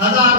1000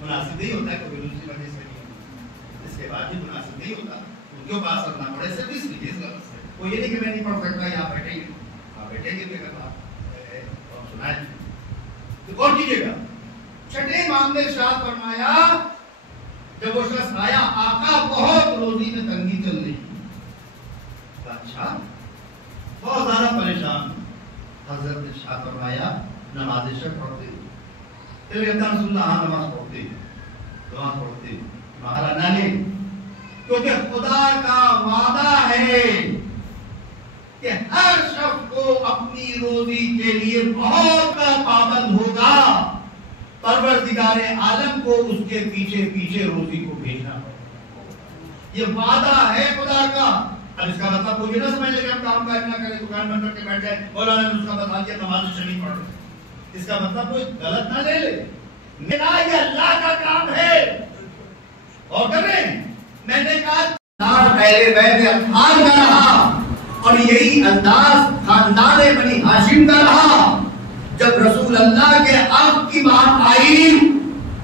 مناسب نہیں ہوتا ہے کبھی دوسری وجہ سے نہیں ہوتا، اس کے بعد بھی مناسب نہیں ہوتا، ان کے پاس کرنا پڑے صرف اس لیے اس غلط سے، وہ یہ نہیں کہ میں نہیں پڑھ سکتا، یہاں بیٹھیں گے، ہاں بیٹھیں گے بھی اگر آپ سنائیں تو غور کیجیے گا۔ چھٹے امام نے ارشاد فرمایا جب وہ شخص آیا آقا بہت روزی میں تنگی چل رہی، اچھا بہت زیادہ پریشان، حضرت نے ارشاد فرمایا نماز شب پڑھتے پھر کہتا رسول اللہ ہاں نماز پڑھتے نماز پڑھتے مہارا نہ کیونکہ خدا کا وعدہ ہے کہ ہر شخص کو اپنی روزی کے لیے بہت کا پابند ہوگا، پروردگار عالم کو اس کے پیچھے پیچھے روزی کو بھیجنا ہوگا، یہ وعدہ ہے خدا کا۔ اب اس کا مطلب وہ یہ نہ سمجھ لے کہ ہم کام کاج نہ کریں، دکان بند کر کے بیٹھ جائیں، مولانا نے اس کا بتا دیا نماز شریف پڑھ رہے، اس کا مطلب کوئی غلط نہ لے لے، میرا یہ اللہ کا کام ہے۔ اور کر رہے ہیں میں نے کہا پہلے بیت اطہار کا رہا اور یہی انداز خاندان بنی ہاشم کا رہا۔ جب رسول اللہ کے عقد کی بات آئی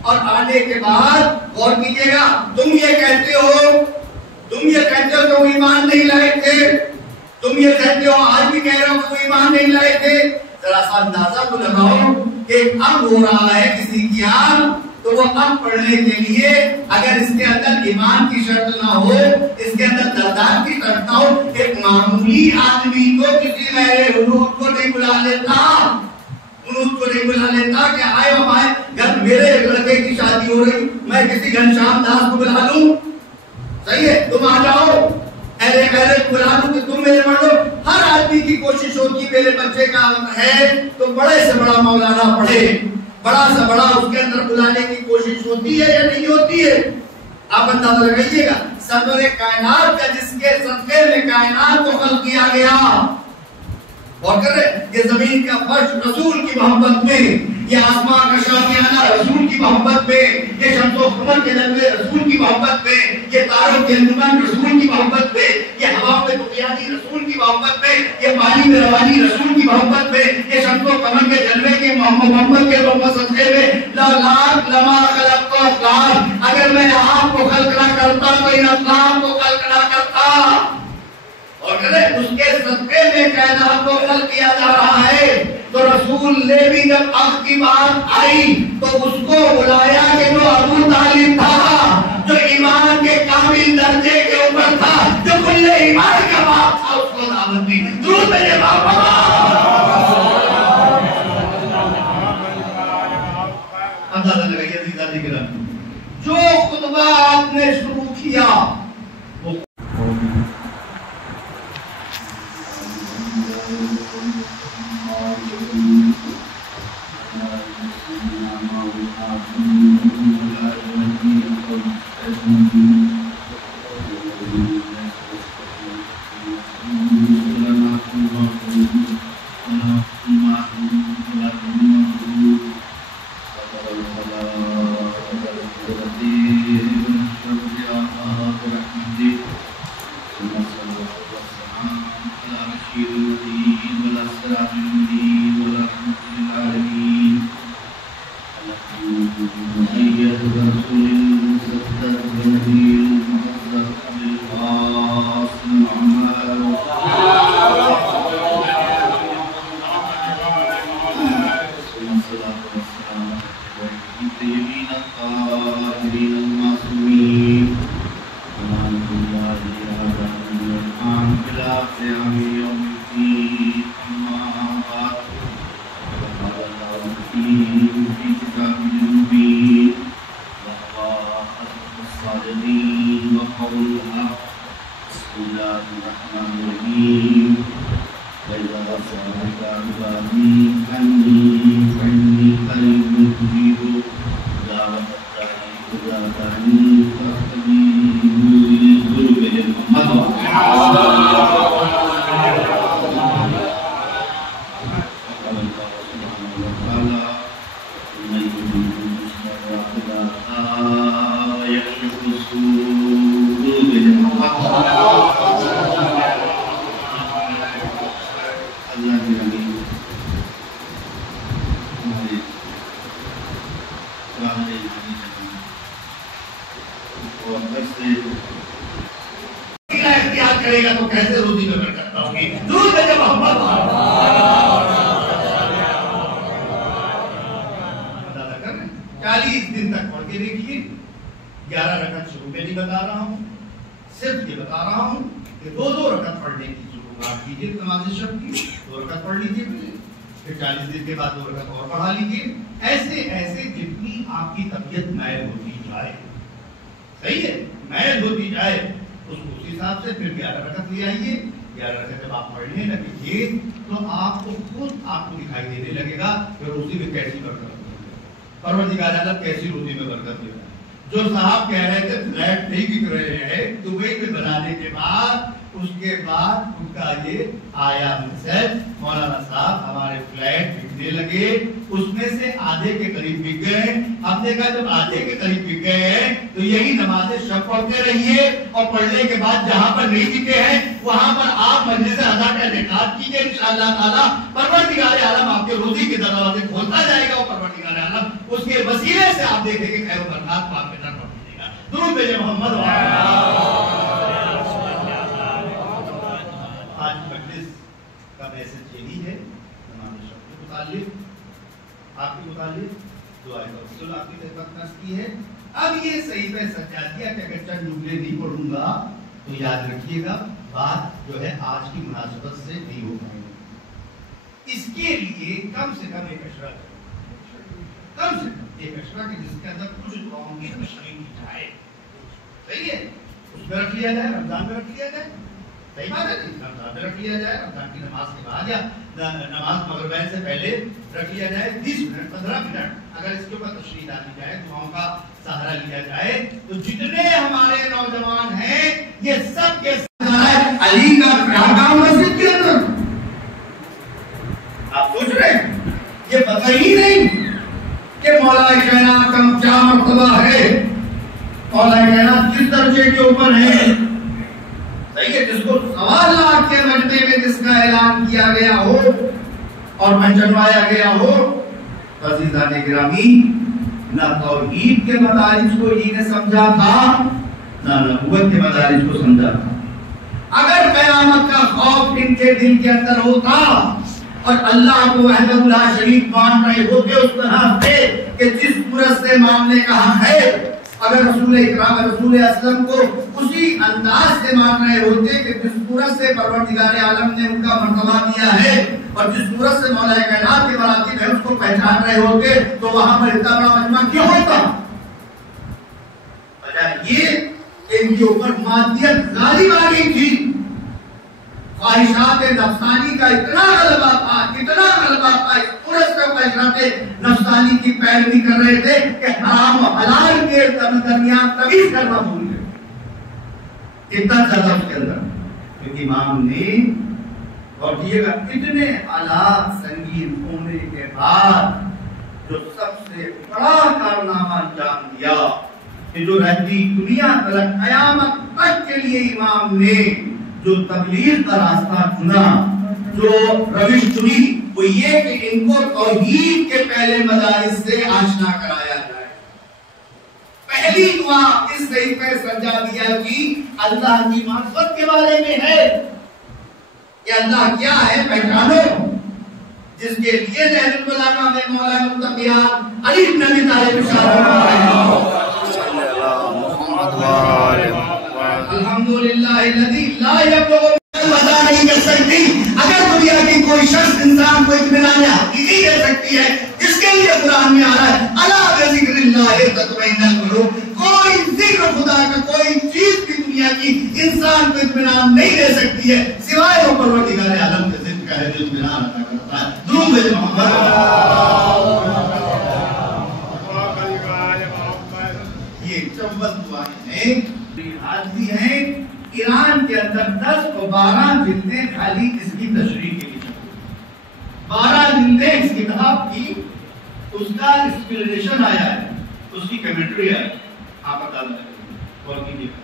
اور آنے کے بعد غور کیجیے گا، تم یہ کہتے ہو کہ وہ ایمان نہیں لائے تھے، تم یہ کہتے ہو آج بھی کہہ رہے ہو کہ وہ ایمان نہیں لائے تھے، ذرا سا اندازہ تو لگاؤ کہ اب ہو رہا ہے کسی کی آنکھ تو وہ اب پڑھنے کے لیے اگر اس کے اندر ایمان کی شرط نہ ہو، اس کے اندر دردان کی شرط نہ ہو، ایک معمولی آدمی تو کسی میرے حضور کو نہیں بلا لیتا کہ آئے ہمارے گھر میرے لڑکے کی شادی ہو رہی، میں کسی گھنشام داس کو بلا لوں، صحیح ہے تم آ جاؤ، میرے بلا لوں کہ تم میرے پڑھ لو۔ ہر آدمی کی کوشش ہوتی میرے بچے کا ہے تو بڑے سے بڑا مولانا پڑھے، بڑا سے بڑا اس کے اندر بلانے کی کوشش ہوتی ہے یا نہیں ہوتی ہے؟ آپ اندازہ لگائیے گا، سرور کائنات کا جس کے صدقے میں کائنات کو خلق کیا گیا، اور کرے یہ زمین کا فرش رسول کی محبت میں، یہ آسمان کا شامیانہ رسول کی محبت میں، یہ شمس و قمر کے جلوے رسول کی محبت میں، یہ تاروں کے انجمن رسول کی محبت میں، یہ ہوا میں طغیانی رسول کی محبت میں، یہ پانی میں روانی رسول کی محبت میں، یہ شمس و قمر کے جلوے کے محمد کے صدقے میں لا لاکھ لما خلق کو اطلاق، اگر میں آپ کو خلق نہ کرتا تو ان اطلاق کو خلق نہ کرتا، اور اس کے صدقے میں کائنات کو خلق کیا جا رہا ہے۔ تو رسول نے بھی جب عقد کی بات آئی تو اس کو بلایا کہ جو ابو طالب تھا، جو ایمان کے کامل درجے کے اوپر تھا، جو کل ایمان کا باپ تھا، اس کو دعوت دی۔ درود میرے باپ اندازہ لگائیے عزیزاتی کرام، جو خطبہ آپ نے شروع کیا بتا رہا ہوں، صرف یہ بتا رہا ہوں کہ 2 رکعت پڑھنے کی ضرورت کیجیے نماز شب کی، 2 رکعت پڑھ لیجیے، پھر 40 دن کے بعد 2 رکعت اور پڑھا لیجیے، ایسے ایسے جتنی آپ کی طبیعت میل ہوتی جائے، صحیح ہے، میل ہوتی جائے اس کو اسی حساب سے پھر 11 رکعت لے آئیے. 11 رکعت جب آپ پڑھنے لگیں گے تو آپ کو خود آپ کو دکھائی دینے لگے گا کہ روزی میں کیسی برکت ہے، پروردگار عالم کیسی روزی میں برکت دے رہا ہے. جو صاحب کہہ رہے تھے فلیٹ نہیں بک رہے ہیں دبئی میں بنانے کے بعد، اس کے بعد ان کا یہ آیا میسج، مولانا صاحب ہمارے فلیٹ بکنے لگے، اس میں سے آدھے کے قریب بک گئے. ہم نے کہا جب آدھے کے قریب بک گئے ہیں تو یہی نماز شب پڑھتے رہیے، اور پڑھنے کے بعد جہاں پر نہیں بکے ہیں وہاں پر آپ مجلس اعضاء کا انعقاد کیجیے، انشاءاللہ تعالیٰ پروردگار عالم آپ کے روزی کے دروازے کھولتا جائے گا، اور پروردگار عالم اس کے وسیلے سے آپ دیکھیں گے خیر و برکات آپ کے در پر ملے گا. درود بھیجے محمد. آج مجلس کا میسج یہی ہے نماز شب کے متعلق، آپ کے متعلق دعائے توسل آپ کی خدمت میں کی ہے. اب یہ صحیفہ سجادیہ کے اگر چند جملے نہیں پڑھوں گا تو یاد رکھیے گا بات جو ہے آج کی مناسبت سے نہیں ہو پائے گی. اس کے لیے کم سے کم ایک اشرا کم سے کم ایک اشرا کہ جس کے اندر کچھ دعاؤں کی تشریح کی جائے، صحیح ہے، اس میں رکھ لیا جائے، رمضان میں رکھ لیا جائے، صحیح بات ہے، رمضان میں رکھ لیا جائے، رمضان کی نماز کے بعد یا نماز مغربین سے پہلے رکھ لیا جائے. 20 منٹ 15 منٹ اگر اس کے اوپر تشریح ڈالی جائے، دعاؤں کا سہارا لیا جائے تو جتنے ہمارے نوجوان ہیں یہ سب کے علی کا پیغام مسجد کے اندر. آپ سوچ رہے ہیں یہ پتہ ہی نہیں کہ مولا کائنات کا کیا مرتبہ ہے، مولا کائنات کس درجے کے اوپر ہے، صحیح ہے، جس کو 1.25 لاکھ کے مرتبے میں جس کا اعلان کیا گیا ہو اور پہچنوایا گیا ہو. عزیزان گرامی، نہ توحید کے مدارج کو یہ نے سمجھا تھا، نہ نبوت کے مدارج کو سمجھا تھا. اگر قیامت کا خوف ان کے دل کے اندر ہوتا اور اللہ کو وحدہ لا شریک مان رہے ہوتے اس طرح سے کہ جس صورت سے ماننے کا حق ہے، اگر رسول اکرام رسول اسلم کو اسی انداز سے مان رہے ہوتے کہ جس صورت سے پروردگار عالم نے ان کا مرتبہ دیا ہے اور جس صورت سے مولا کائنات کے مراتب ہے اس کو پہچان رہے ہوتے تو وہاں پر اتنا بڑا مجمع کیوں ہوتا؟ یہ ان کے اوپر مادیت غالب آ گئی تھی، خواہشات نفسانی کا اتنا غلبہ تھا، اتنا غلبہ تھا، اس پورے سے خواہشات نفسانی کی پیروی کر رہے تھے کہ حرام و حلال کے درمیان تمیز کرنا بھول گئے. اتنا زیادہ اس کے اندر کیونکہ امام نے اور دیے گا اتنے حالات سنگین ہونے کے بعد جو سب سے بڑا کارنامہ انجام دیا کہ جو رہتی دنیا تک قیامت تک کے لیے امام نے جو تبلیغ کا راستہ چنا، جو روش چنی، وہ یہ کہ ان کو توحید کے پہلے مدارس سے آشنا کرایا جائے. پہلی دعا اس صحیفہ سجادیہ کی اللہ کی معرفت کے بارے میں ہے کہ اللہ کیا ہے پہچانو، جس کے لیے نہج البلاغہ میں مولا متقیان علی بن ابی طالب الحمدللہ الذی لا یبلغ مزہ نہیں کر سکتی. اگر دنیا کی کوئی شخص انسان کو اطمینان حقیقی دے سکتی ہے، اس کے لیے قرآن میں آ رہا ہے الا بذکر اللہ تطمئن القلوب. کوئی ذکر خدا کا کوئی چیز بھی دنیا کی انسان کو اطمینان نہیں دے سکتی ہے سوائے وہ پروردگار عالم کے ذکر کا ہے جو اطمینان عطا کرتا ہے. درود بھیجو محمد. یہ 54 دعائیں ہیں آج بھی ہیں. ایران کے اندر 10 و 12 جلدیں خالی اس کی تشریح کے لیے، 12 جلدیں اس کتاب کی، اس کا ایکسپلینیشن آیا ہے، اس کی کمنٹری آیا ہے. آپ بتا دیں اور کیجیے گا.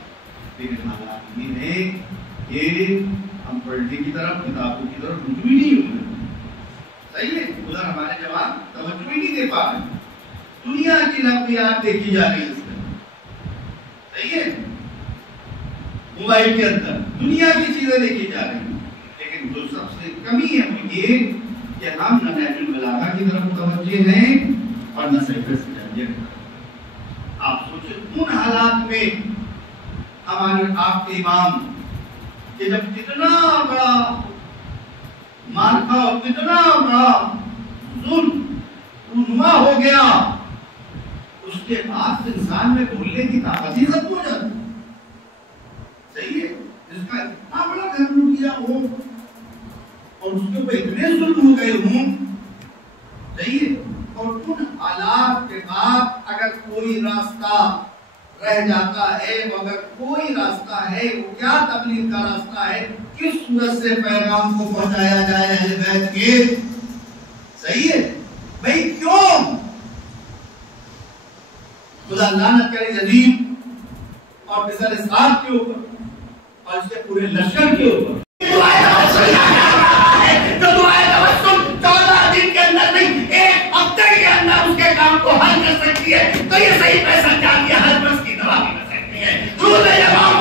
لیکن حالات یہ ہے کہ ہم پڑھنے کی طرف کتابوں کی طرف رجوع ہی نہیں ہوئے. صحیح ہے، ادھر ہمارے جوان توجہ ہی نہیں دے پا رہے. دنیا کی نقلیات دیکھی جا رہی ہے، صحیح ہے، موبائل کے اندر دنیا کی چیزیں دیکھی جا رہی ہیں. لیکن جو سب سے کمی ہے وہ یہ کہ ہم نہ نہج البلاغہ کی طرف متوجہ ہیں اور نہ صحیفہ سجادیہ کی طرف. آپ سوچیں ان حالات میں آپ کے امام کہ جب کتنا بڑا مارکا اور کتنا بڑا ظلم رونما ہو گیا، اس کے بعد انسان میں بولنے کی طاقت ہی ختم ہو جاتی. صحیح ہے، جس کا اتنا بڑا گھر لوٹ گیا ہو اور اس کے اوپر اتنے ظلم ہو گئے ہوں. صحیح ہے، اور ان حالات کے بعد اگر کوئی راستہ رہ جاتا ہے، اگر کوئی راستہ ہے، وہ کیا تبلیغ کا راستہ ہے، کس صورت سے پیغام کو پہنچایا جائے اہل بیت کے. صحیح ہے بھائی، کیوں خدا لعنت کرے یزید اور بسر اسحاق کے اوپر اور اس کے پورے لشکر کے اوپر. تو دعائے توسل 14 دن کے اندر نہیں، 1 ہفتے کے اندر اس کے کام کو حل کر سکتی ہے. تو یہ صحیح پیسہ کیا کیا ہر بس کی دوا بھی کر سکتی ہے. درود ہے امام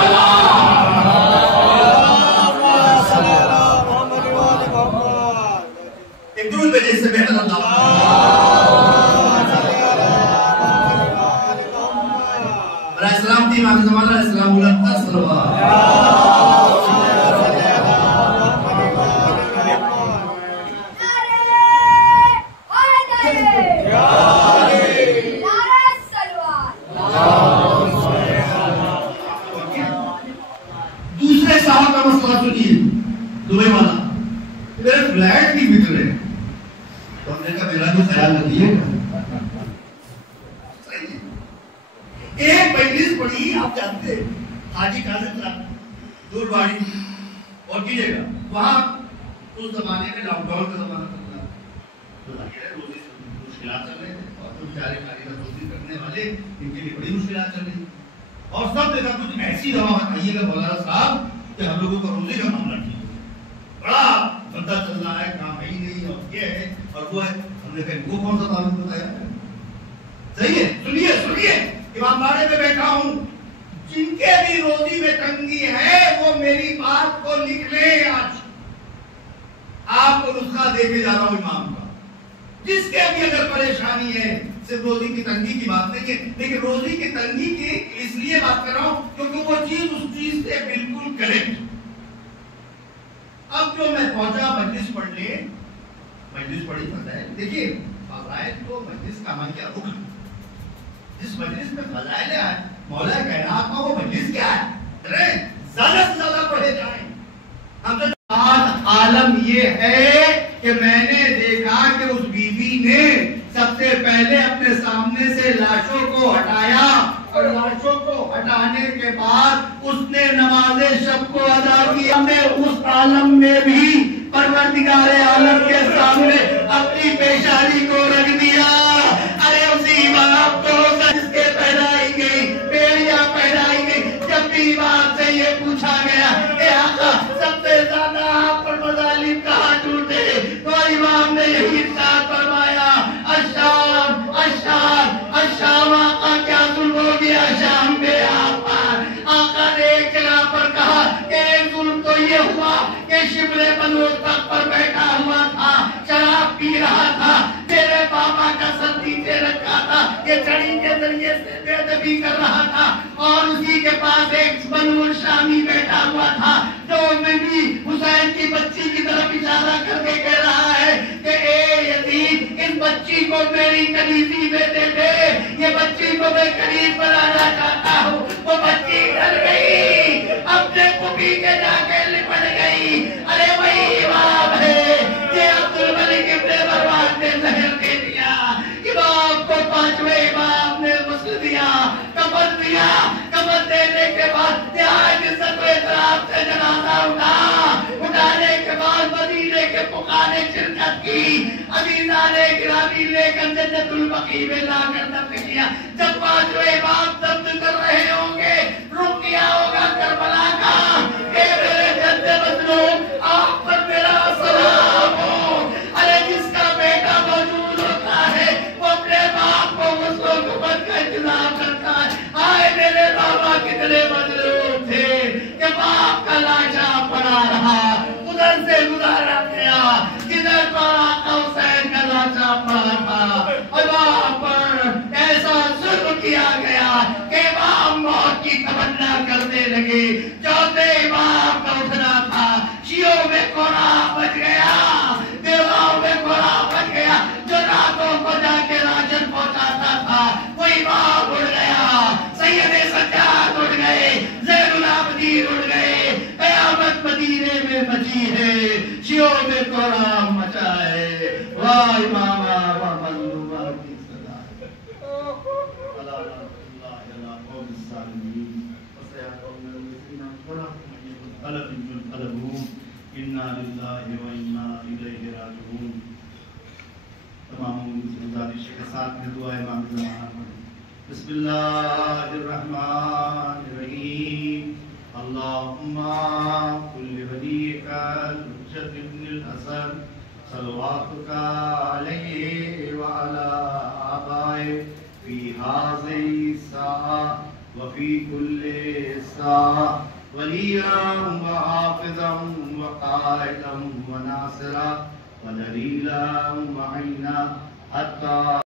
ایک درود بھیجے اس سے بہتر اللہ. برائے السلام تھی امام زمانہ علیہ السلام ملتر صلوات. دوسرے صاحب کا مسئلہ سنیے، دبئی والا میرے فلیٹ کی فکر ہے، تو ہم نے کہا میرا بھی خیال رکھیے. ایک مجلس پڑھی آپ جانتے ہیں حاجی کاظم صاحب دور باڑی، اور کیجیے گا وہاں اس زمانے میں لاک ڈاؤن کا زمانہ چل رہا تو روزی مشکلات چل رہے تھے، اور بیچارے کاریگر روزی کرنے والے ان کے لیے بڑی مشکلات چل رہی تھی. اور سب نے کہا کچھ ایسی دوا بتائیے گا مولانا صاحب کہ ہم لوگوں کا روزی کا معاملہ ٹھیک ہے، بڑا بندہ چل رہا ہے، کام ہے ہی نہیں، اور یہ ہے اور وہ ہے. ہم نے کہا ان کو کون سا تعلق بتایا ہے. صحیح ہے، سنیے سنیے، امام باڑے میں بیٹھا ہوں، جن کے بھی روزی میں تنگی ہے وہ میری بات کو لکھ لیں. آج آپ کو نسخہ دے کے جا رہا ہوں امام کا. جس کے بھی اگر پریشانی ہے، صرف روزی کی تنگی کی بات نہیں ہے، لیکن روزی کی تنگی کی اس لیے بات کر رہا ہوں کیونکہ وہ چیز اس چیز سے بالکل کریکٹ. اب جو میں پہنچا مجلس پڑھنے، مجلس پڑھی پتہ ہے، دیکھیے فضائل تو مجلس کا عمل کیا رکن، جس مجلس میں فضائل ہے مولا کائنات کا وہ مجلس کیا ہے، ارے زیادہ سے زیادہ پڑھے جائیں. ہم تو عالم یہ ہے کہ میں نے دیکھا کہ اس بی بی نے سب سے پہلے اپنے سامنے سے لاشوں کو ہٹایا، اور لاشوں کو ہٹانے کے بعد اس نے نماز شب کو ادا کیا. ہم نے اس عالم میں بھی پروردگار عالم کے سامنے اپنی پیشانی کو رکھ دیا. ارے اسی باپ کو جس کے پیدائی گئی بیڑیاں پیدائی گئی، جب بھی باپ سے یہ پوچھا گیا اے آقا سب سے زیادہ آپ پر مظالم کہاں ٹوٹے، تو امام نے یہی ارشاد فرمایا الشام الشام الشام. آقا کیا ظلم ہو گیا شام میں آپ پر. آقا نے ایک جگہ پر کہا کہ ایک ظلم تو یہ ہوا کہ شبل بنو تخت پر بیٹھا ہوا تھا، شراب پی رہا تھا، میرے بابا کا سر نیچے رکھا تھا، یہ چھڑی کے ذریعے سے بے ادبی کر رہا تھا، اور اسی کے پاس ایک بنو شامی بیٹھا ہوا تھا جو بھی حسین کی بچی کی طرف اشارہ کر کے کہہ رہا ہے کہ اے یزید اس بچی کو میری کلیسی میں دے دے، یہ بچی کو میں قریب بنانا چاہتا ہوں. وہ بچی ڈر گئی، اپنے پھوپھی کے جا کے لپٹ گئی. ارے وہی امام ہے یہ عبد الملک ابن مروان نے زہر دے دیا. امام کو 5ویں امام نے غسل دیا، کفن دیا، کفن دینے کے بعد نہایت عزت و احترام سے جنازہ اٹھانے کے بعد مدینے کے فقہاء نے شرکت کی. عزیزان گرامی لے کر جنت البقیع میں لا کر دفن کیا. جب 5ویں امام دفن کر رہے ہوں گے رک گیا ہوگا کربلا کا، اے میرے جد مظلوم آپ پر میرا سلام ہو. ارے جس کا بیٹا موجود ہوتا ہے وہ اپنے باپ کو غسل و کفن کا انتظام کرتا ہے. آئے میرے بابا کتنے مظلوم تھے کہ باپ کا لاشا پڑا رہا، ادھر سے گزارا گیا جدھر پر آقا حسین کا لاشا پڑا تھا، اور وہاں پر ایسا ظلم کیا گیا کہ امام موت کی تمنا کرنے لگے. سلام مچائے، واہ امامہ و مظلومہ کی صدا ہے۔ اللہ اللہ اللہ قوم الظالمین وسيقول الذين ظلموا من منقلب ينقلبون انا لله وانا الیہ راجعون۔ تمام گزارش کے ساتھ میں دعا امام زمانہ پڑھیں۔ بسم اللہ الرحمن الرحیم، اللہم کل ولیک الحجۃ ابن الحسن صلواتک علیہ وعلی آبائہ فی هذه الساعة وفی کل ساعة ولیاً وحافظاً وقائداً وناصراً ودلیلاً وعینا حتی